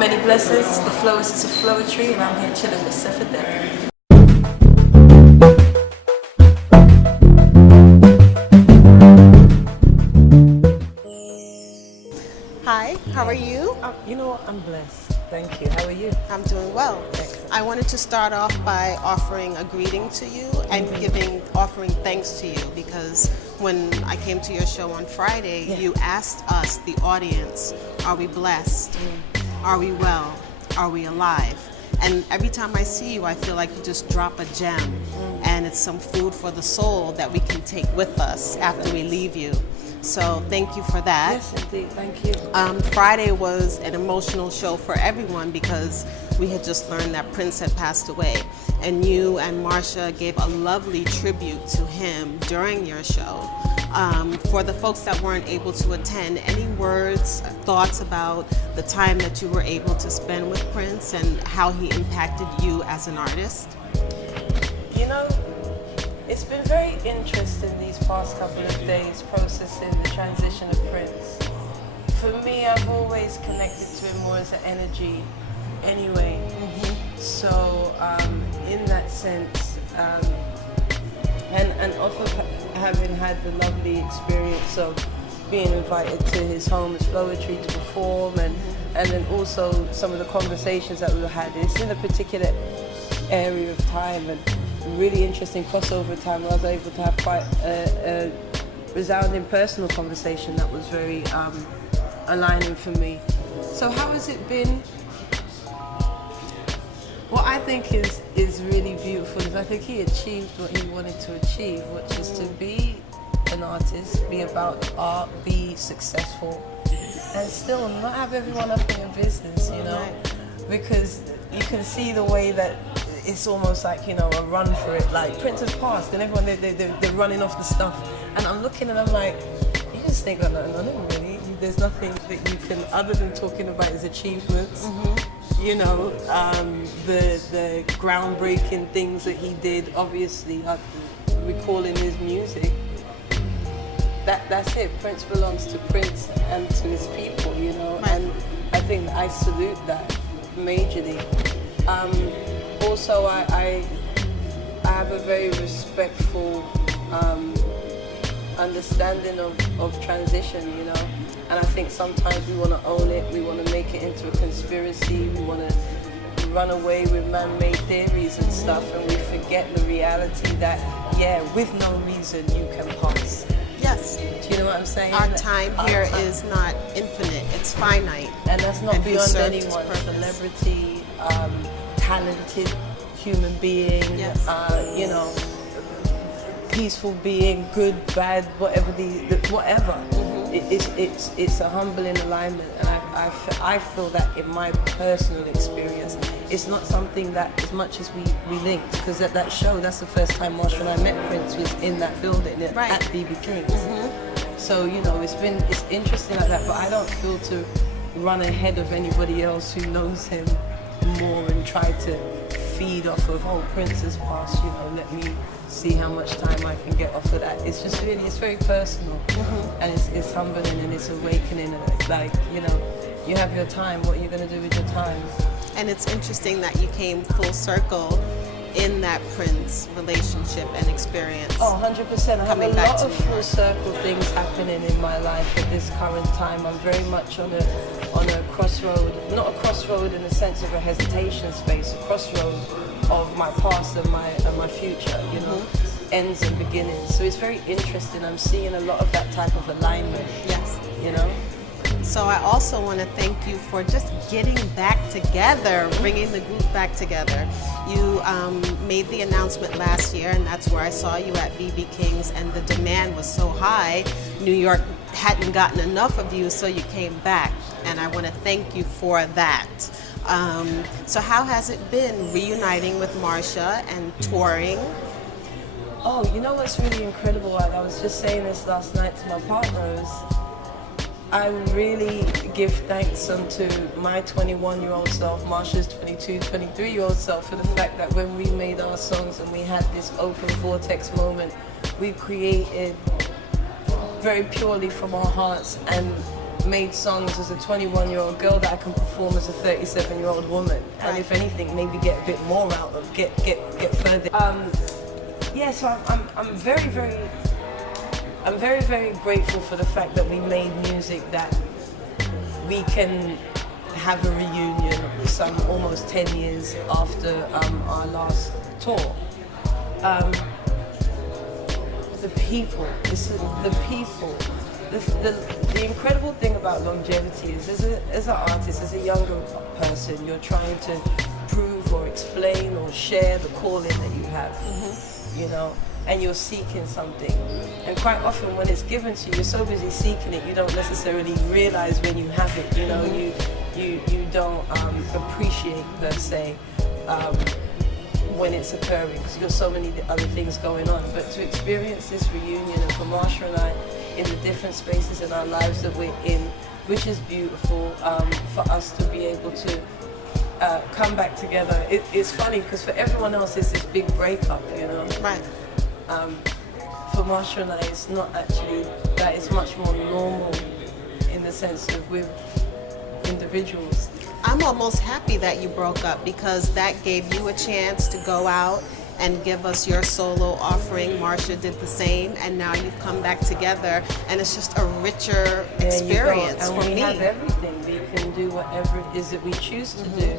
Many blessings, it's the Floacist of Floetry, and I'm here chilling with Stewart. Hi, how are you? You know what, I'm blessed. Thank you. How are you? I'm doing well. Excellent. I wanted to start off by offering a greeting to you and offering thanks to you, because when I came to your show on Friday, you asked us, the audience, are we blessed? Are we well? Are we alive? And every time I see you, I feel like you just drop a gem, and it's some food for the soul that we can take with us after we leave you. So thank you for that. Yes, indeed. Thank you. Friday was an emotional show for everyone because we had just learned that Prince had passed away. And you and Marsha gave a lovely tribute to him during your show. For the folks that weren't able to attend, any words, thoughts about the time that you were able to spend with Prince and how he impacted you as an artist? You know, it's been very interesting these past couple of days processing the transition of Prince. For me, I've always connected to him more as an energy anyway. So in that sense, and also having had the lovely experience of being invited to his home as Floetry to perform, and then also some of the conversations that we had. It's in a particular area of time and really interesting crossover time where I was able to have quite a resounding personal conversation that was very aligning for me. So how has it been? What I think is really beautiful is I think he achieved what he wanted to achieve, which is to be an artist, be about art, be successful, and still not have everyone up in your business, you know? Because you can see the way that it's almost like, you know, a run for it, like Prince has passed and everyone, they're running off the stuff. And I'm looking and I'm like, you just think that, no, really, there's nothing that you can, other than talking about his achievements, you know, the groundbreaking things that he did, obviously, recalling his music. That's it. Prince belongs to Prince and to his people, you know, and I think I salute that majorly. Also, I have a very respectful understanding of transition, you know, and I think sometimes we want to own it, we want to make it into a conspiracy, we want to run away with man-made theories and stuff, and we forget the reality that, yeah, with no reason you can pass. Yes. Do you know what I'm saying? Our time here is not infinite, it's finite. And that's not beyond anyone. Purpose. Celebrity, talented human being, you know, peaceful being, good, bad, whatever whatever. It's a humbling alignment, and I feel that in my personal experience, it's not something that as much as we linked, because at that show, that's the first time Marsha and I met Prince was in that building at BB King's. So, you know, it's interesting like that, but I don't feel to run ahead of anybody else who knows him more and try to feed off of, oh, Prince has passed, you know, let me see how much time I can get off of that. It's just really, it's very personal, and it's humbling and it's awakening, and it's like, you know, you have your time, what are you going to do with your time? And it's interesting that you came full circle in that Prince relationship and experience. Oh, 100%. I have a lot of full circle things happening in my life at this current time. I'm very much on a crossroad, not a crossroad in the sense of a hesitation space, a crossroad of my past and my future, you know, ends and beginnings. So it's very interesting. I'm seeing a lot of that type of alignment. Yes. You know? So I also want to thank you for just getting back together, bringing the group back together. You made the announcement last year, and that's where I saw you at BB King's, and the demand was so high, New York hadn't gotten enough of you, so you came back, and I want to thank you for that. So how has it been reuniting with Marsha and touring? Oh, you know what's really incredible? I was just saying this last night to my partners. I really give thanks unto my 21-year-old self, Marsha's 22, 23-year-old self, for the fact that when we made our songs and we had this open vortex moment, we created very purely from our hearts, and made songs as a 21-year-old girl that I can perform as a 37-year-old woman, and if anything, maybe get a bit more out of, get further. Yeah, so I'm very, very grateful for the fact that we made music that we can have a reunion some almost 10 years after our last tour. The people, the incredible thing about longevity is as an artist, as a younger person, you're trying to prove or explain or share the calling that you have, you know, and you're seeking something. And quite often when it's given to you, you're so busy seeking it, you don't necessarily realize when you have it, you know, you don't appreciate, let's say, when it's occurring, because you've got so many other things going on. But to experience this reunion, and for Marsha and I, in the different spaces in our lives that we're in, which is beautiful, for us to be able to come back together. It's funny, because for everyone else it's this big breakup, you know. Right. For Marsha and I, it's not actually that. It's much more normal in the sense of we're individuals. I'm almost happy that you broke up, because that gave you a chance to go out and give us your solo offering. Marsha did the same, and now you've come back together, and it's just a richer experience for me. We have everything. We can do whatever it is that we choose to do.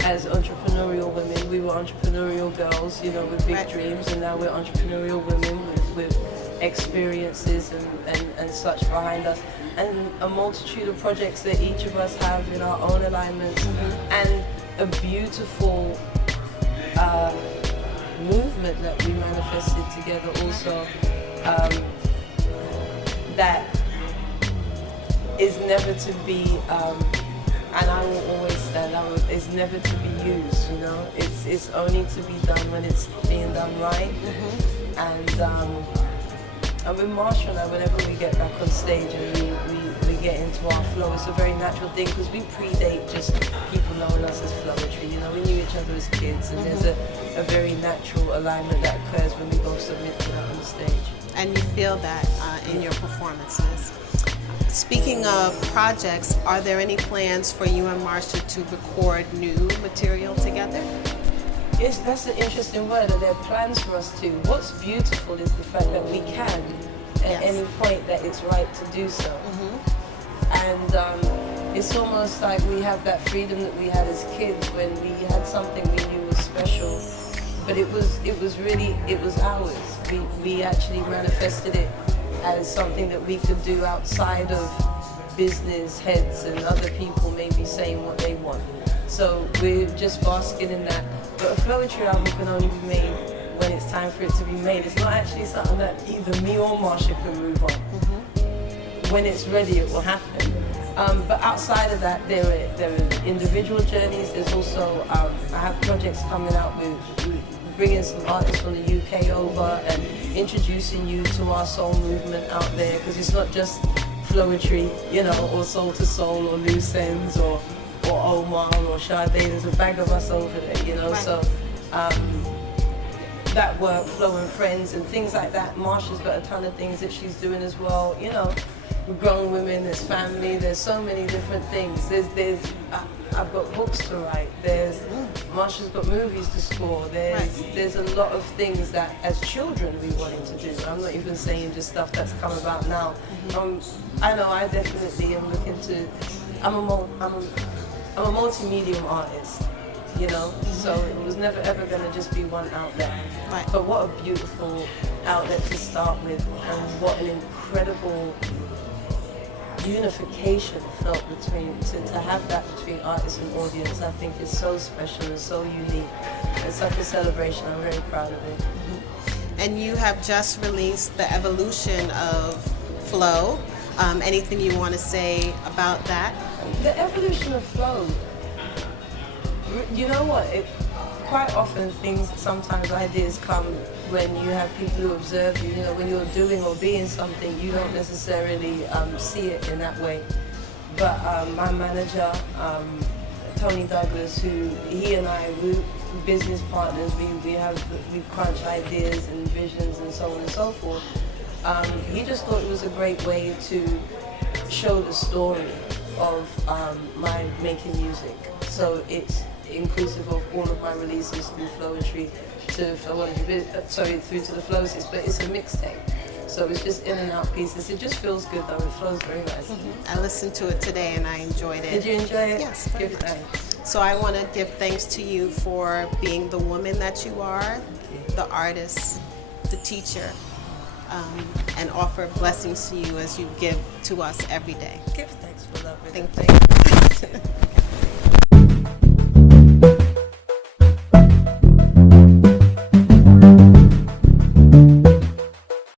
As entrepreneurial women, we were entrepreneurial girls, you know, with big dreams, and now we're entrepreneurial women with experiences and such behind us, and a multitude of projects that each of us have in our own alignments, and a beautiful movement that we manifested together also, that is never to be, and I will always stand out, it's never to be used, you know, it's only to be done when it's being done right. And with Marsha and I, whenever we get back on stage and we get into our flow, it's a very natural thing, because we predate just people knowing us as Floetry. You know, we knew each other as kids, and there's a very natural alignment that occurs when we both submit to that on the stage. And you feel that in your performances. Speaking of projects, are there any plans for you and Marsha to record new material together? Yes, that's an interesting word, and there are plans for us to. What's beautiful is the fact that we can, at any point that it's right to do so. And it's almost like we have that freedom that we had as kids when we had something we knew was special, but it was ours. We actually manifested it as something that we could do outside of business heads and other people maybe saying what they want. So we're just basking in that. But a Floetry album can only be made when it's time for it to be made. It's not actually something that either me or Marsha can move on. When it's ready, it will happen. But outside of that, there are individual journeys. There's also, I have projects coming out with bringing some artists from the UK over and introducing you to our soul movement out there, because it's not just Floetry, you know, or Soul to Soul, or Loose Ends, or Omar, or Sade. There's a bag of us over there, you know. So that work, Flow and Friends and things like that. Marsha's got a ton of things that she's doing as well, you know. We're grown women, there's family, there's so many different things. I've got books to write, Marsha's got movies to score, there's a lot of things that as children we wanted to do. I'm not even saying just stuff that's come about now. I know I definitely am looking to, I'm a multi-medium artist, you know, so it was never ever going to just be one outlet. But what a beautiful outlet to start with, and what an incredible unification felt between, to have that between artist and audience. I think is so special and so unique. It's such a celebration. I'm very proud of it. And you have just released the evolution of Flow. Anything you want to say about that? The evolution of Flow, you know what, quite often sometimes ideas come when you have people who observe you. You know, when you're doing or being something, you don't necessarily see it in that way. But my manager, Tony Douglas, he and I, we're business partners, we crunch ideas and visions and so on and so forth. He just thought it was a great way to show the story of my making music. So it's inclusive of all of my releases through Floetry to through to the Floacist, but it's a mixtape. So it's just in and out pieces. It just feels good though. It flows very nicely. I listened to it today and I enjoyed it. Did you enjoy it? Yes. Give thanks. So I want to give thanks to you for being the woman that you are, the artist, the teacher, and offer blessings to you as you give to us every day. Give thanks for loving. Thank you.